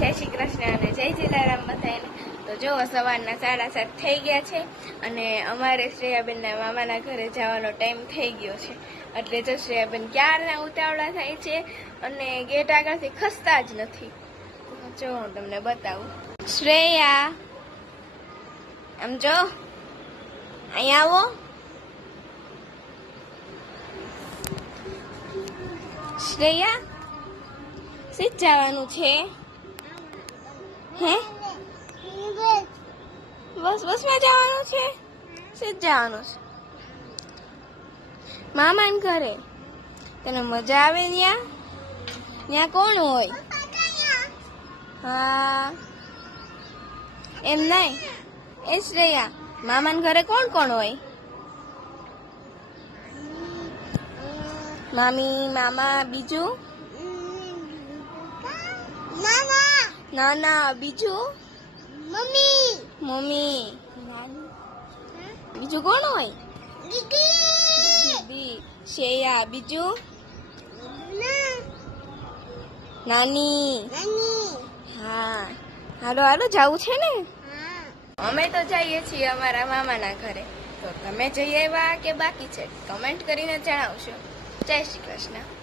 જય શ્રી કૃષ્ણ અને જય જલારામ બધાને। તો જો સવારના 7:30 થઈ ગયા છે અને અમારે શ્રેયાબેનના મામાના ઘરે જવાનો ટાઈમ થઈ ગયો છે। એટલે જો શ્રેયાબેન ક્યારના ઉતાવળા થાય છે અને ગેટ આગળથી ખસતા જ નથી। જો હું તમને બતાવું। શ્રેયા, આમ જો, અહીંયા આવો। શ્રેયા, સીધ જવાનું છે હે? બસ બસમાં જવાનું છે? સીધ જવાનું છે મામાને ઘરે? તને મજા આવે ત્યાં? ત્યાં કોણ હોય? હા એમ નહીં, એ શ્રેયા, મામાને ઘરે કોણ કોણ હોય? મામી, મામા, બીજું? ના ના, બીજું? મમ્મી, બીજું કોણ હોય? દીદી, શ્રેયા, બીજું? નાની। હા હાલો હાલો, જવું છે ને? અમે તો જઈએ છીએ અમારા મામાના ઘરે। તો તમે જઈ આવ્યા કે બાકી છે? કમેન્ટ કરીને જણાવશો। જય શ્રી કૃષ્ણ।